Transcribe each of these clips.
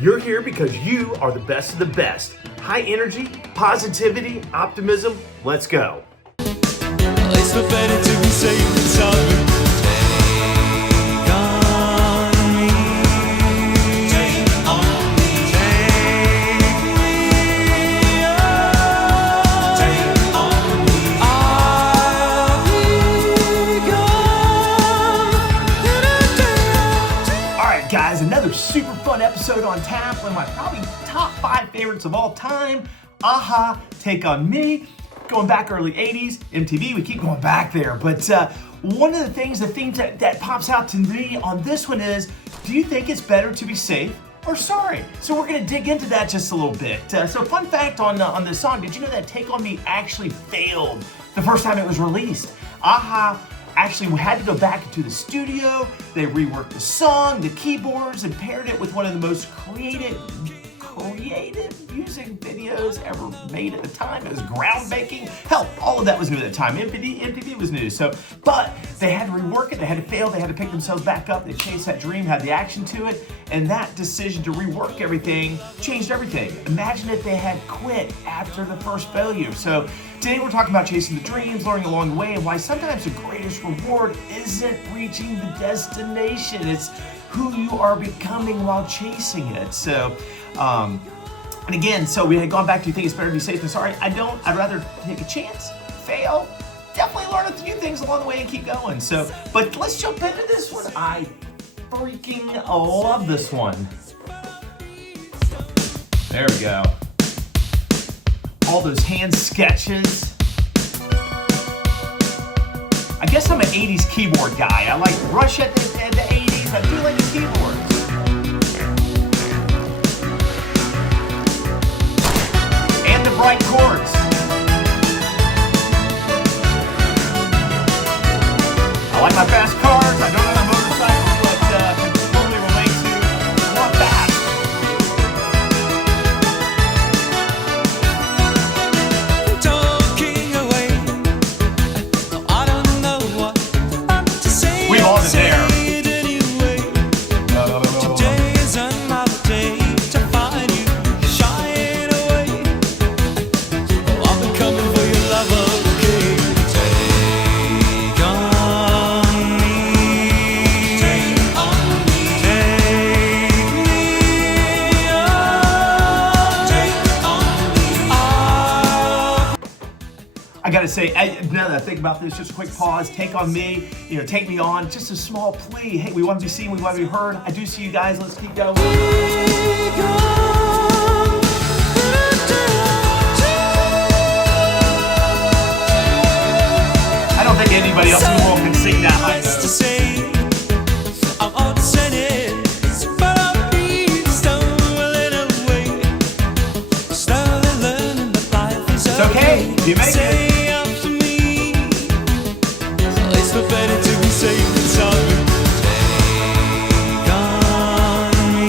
You're here because you are the best of the best. High energy, positivity, optimism. Let's go. It's no better to be safe than sorry. Take on me. Take on me. Take me. Take on me. I'll be gone. All right, guys, another super fun episode on tap. One of my probably top 5 favorites of all time. Aha, Take on Me. Going back early 80s, MTV, we keep going back there. But one of the things that pops out to me on this one is, do you think it's better to be safe or sorry? So we're gonna dig into that just a little bit. So fun fact on this song, did you know that Take on Me actually failed the first time it was released? Aha actually had to go back into the studio. They reworked the song, the keyboards, and paired it with one of the most creative music videos ever made at the time. It was groundbreaking. Hell, all of that was new at the time. MTV was new. But they had to rework it. They had to fail. They had to pick themselves back up. They chased that dream, had the action to it, and that decision to rework everything changed everything. Imagine if they had quit after the first failure. So today we're talking about chasing the dreams, learning along the way, and why sometimes the greatest reward isn't reaching the destination. It's who you are becoming while chasing it. So, and again, so we had gone back to, you think it's better to be safe than sorry? I don't. I'd rather take a chance, fail, definitely learn a few things along the way and keep going. So, but let's jump into this one. I freaking love this one. There we go. All those hand sketches. I guess I'm an 80s keyboard guy. I like Rush at the 80s. I do like the keyboards. And the bright chords. I like my fast cars. I don't have a motorcycle, but can totally relate to what that. Talking away. I don't know what to say. We've all been there. Today is another day to find you shying away. Oh, I've been coming for your love, okay? Take on me. Take on me. Take me. Take on me. I gotta say, now that I think about this, just a quick pause. Take on me, take me on. Just a small plea. Hey, we want to be seen, we want to be heard. I do see you guys. Let's keep going. I don't think anybody else in the world can sing that high note. It's okay. You make it. It's no better to be safe than sorry. Take on me.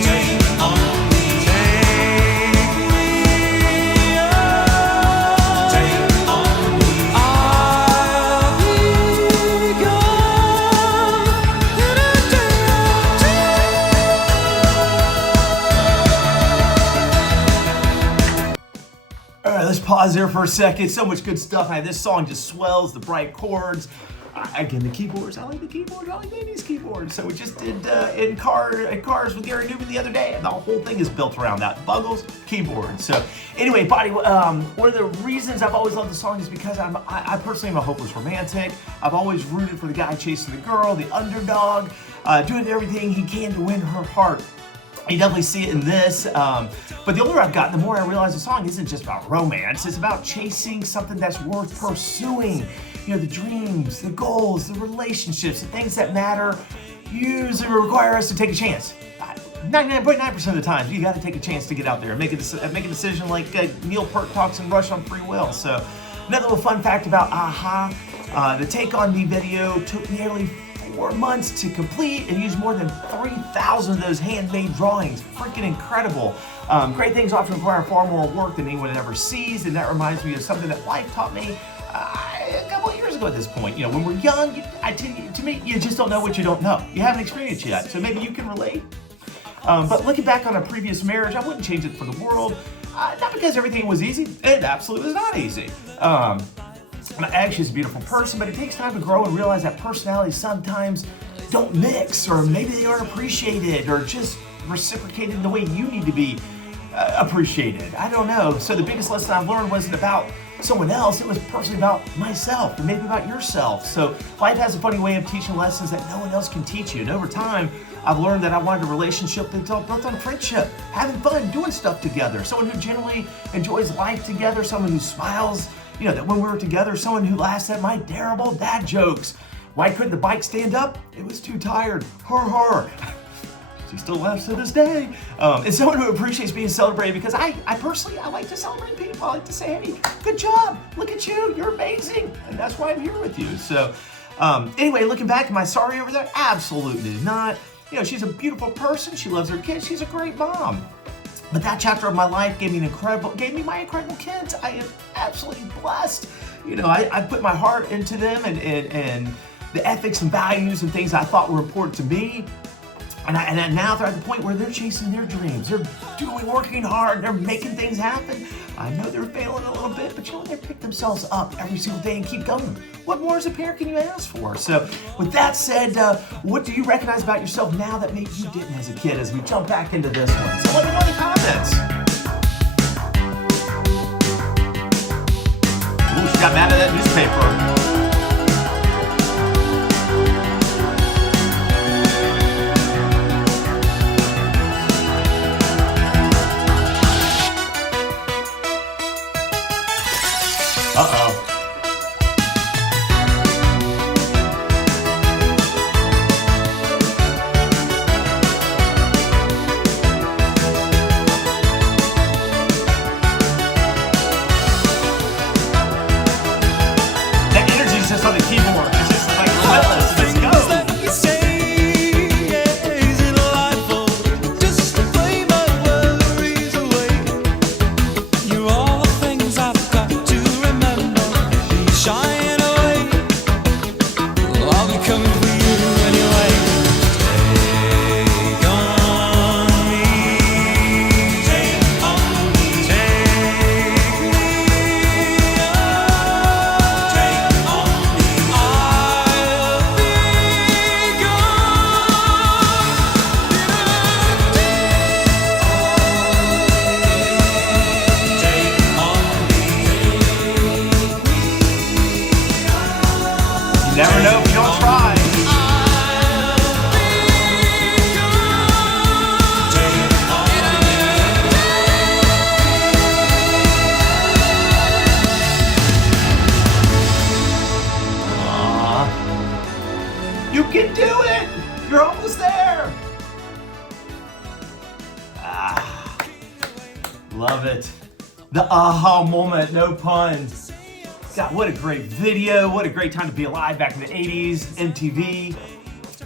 Take on me. Take me. Take on me. I'll be gone in a day or two. All right, let's pause there for a second. So much good stuff. This song just swells, the bright chords. Again, the keyboards. I like the keyboards. I like the 80s keyboards. So we just did in Cars with Gary Newman the other day, and the whole thing is built around that. Buggles, keyboards. So anyway, Buddy, one of the reasons I've always loved the song is because I personally am a hopeless romantic. I've always rooted for the guy chasing the girl, the underdog, doing everything he can to win her heart. You definitely see it in this, but the older I've gotten, the more I realize the song isn't just about romance. It's about chasing something that's worth pursuing. The dreams, the goals, the relationships, the things that matter usually require us to take a chance. 99.9% of the time, you got to take a chance to get out there and make a decision, like Neil Peart talks in Rush on Free Will. So another little fun fact about Aha, the Take On Me video took nearly 4 months to complete and used more than 3,000 of those handmade drawings. Freaking incredible. Great things often require far more work than anyone ever sees, and that reminds me of something that life taught me a couple of years ago at this point. When we're young, to me, you just don't know what you don't know. You haven't experienced yet, so maybe you can relate. But looking back on a previous marriage, I wouldn't change it for the world. Not because everything was easy. It absolutely was not easy. Actually, she's a beautiful person, but it takes time to grow and realize that personalities sometimes don't mix, or maybe they aren't appreciated, or just reciprocated in the way you need to be appreciated. I don't know. So the biggest lesson I've learned wasn't about someone else, it was personally about myself, and maybe about yourself. So life has a funny way of teaching lessons that no one else can teach you. And over time, I've learned that I wanted a relationship that's built on friendship, having fun, doing stuff together, someone who generally enjoys life together, someone who smiles, that when we were together, someone who laughs at my terrible dad jokes. Why couldn't the bike stand up? It was too tired. Her. She still laughs to this day. And someone who appreciates being celebrated, because I personally like to celebrate people. I like to say, hey, good job. Look at you. You're amazing. And that's why I'm here with you. So anyway, looking back, am I sorry over there? Absolutely not. She's a beautiful person. She loves her kids. She's a great mom. But that chapter of my life gave me my incredible kids. I am absolutely blessed. I put my heart into them and the ethics and values and things I thought were important to me. And now they're at the point where they're chasing their dreams. They're working hard. They're making things happen. I know they're failing a little bit, but they pick themselves up every single day and keep going. What more as a parent can you ask for? So with that said, what do you recognize about yourself now that maybe you didn't as a kid, as we jump back into this one? So let me know in the comments. Ooh, she got mad at that newspaper. Uh-oh. That energy's just on the keyboard. It's just like relentless. Let's go. Never know if you don't try. You can do it! You're almost there! Love it. The aha moment, no puns. God, what a great video. What a great time to be alive back in the 80s, MTV.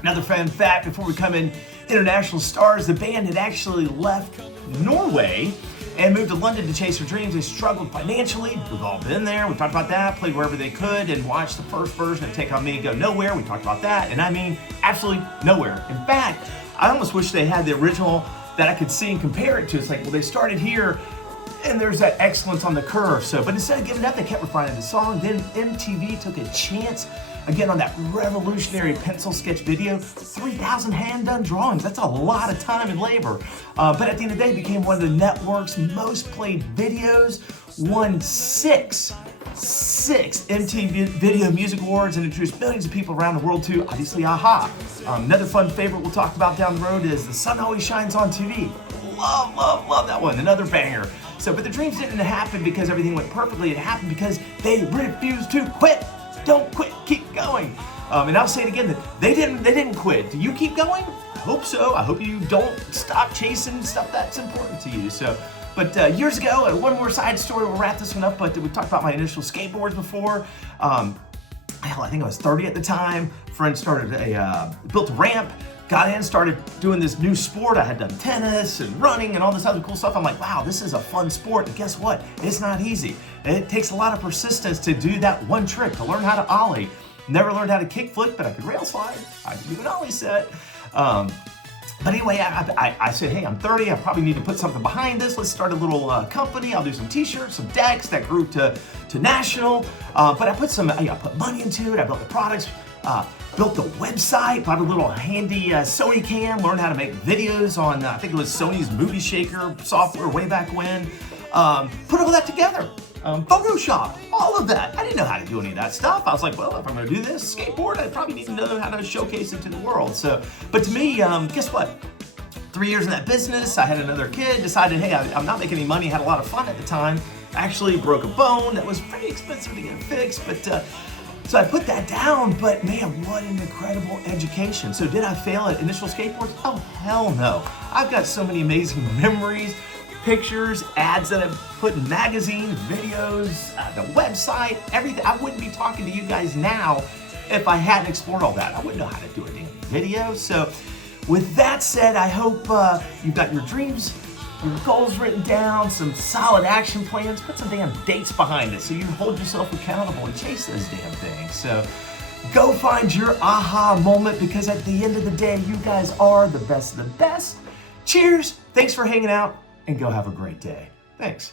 Another fun fact, before we come in international stars, the band had actually left Norway and moved to London to chase their dreams. They struggled financially. We've all been there. We talked about that. Played wherever they could and watched the first version of Take On Me and Go Nowhere. We talked about that. And I mean, absolutely nowhere. In fact, I almost wish they had the original that I could see and compare it to. It's like, well, they started here, and there's that excellence on the curve. So, but instead of giving up, they kept refining the song. Then MTV took a chance again on that revolutionary pencil sketch video. 3,000 hand-done drawings. That's a lot of time and labor. But at the end of the day, it became one of the network's most played videos. Won six MTV Video Music Awards and introduced millions of people around the world to, obviously, AHA. Another fun favorite we'll talk about down the road is The Sun Always Shines on TV. Love that one. Another banger. So, but the dreams didn't happen because everything went perfectly. It happened because they refused to quit. Don't quit. Keep going. And I'll say it again, that they didn't quit. Do you keep going? I hope so. I hope you don't stop chasing stuff that's important to you. So, but years ago, one more side story. We'll wrap this one up. But we talked about my initial skateboards before. Hell, I think I was 30 at the time. Friend started built a ramp. Got in, started doing this new sport. I had done tennis and running and all this other cool stuff. I'm like, wow, this is a fun sport. And guess what? It's not easy. It takes a lot of persistence to do that one trick, to learn how to ollie. Never learned how to kick flip, but I could rail slide. I could do an ollie set. But But anyway, I said, hey, I'm 30. I probably need to put something behind this. Let's start a little company. I'll do some t-shirts, some decks. That grew to national. But I put money into it. I built the products, built the website, bought a little handy Sony cam, learned how to make videos on, I think it was Sony's Movie Shaker software way back when. Put all that together. Photoshop, all of that. I didn't know how to do any of that stuff. I was like, well, if I'm gonna do this skateboard, I probably need to know how to showcase it to the world. So, but to me, guess what? 3 years in that business, I had another kid, decided, hey, I'm not making any money, had a lot of fun at the time. Actually broke a bone that was pretty expensive to get fixed, but so I put that down, but man, what an incredible education. So did I fail at initial skateboards? Oh, hell no. I've got so many amazing memories, pictures, ads that I've put in magazines, videos, the website, everything. I wouldn't be talking to you guys now if I hadn't explored all that. I wouldn't know how to do a damn video. So with that said, I hope you've got your dreams, your goals written down, some solid action plans, put some damn dates behind it so you can hold yourself accountable and chase those damn things. So go find your aha moment, because at the end of the day, you guys are the best of the best. Cheers, thanks for hanging out, and go have a great day. Thanks.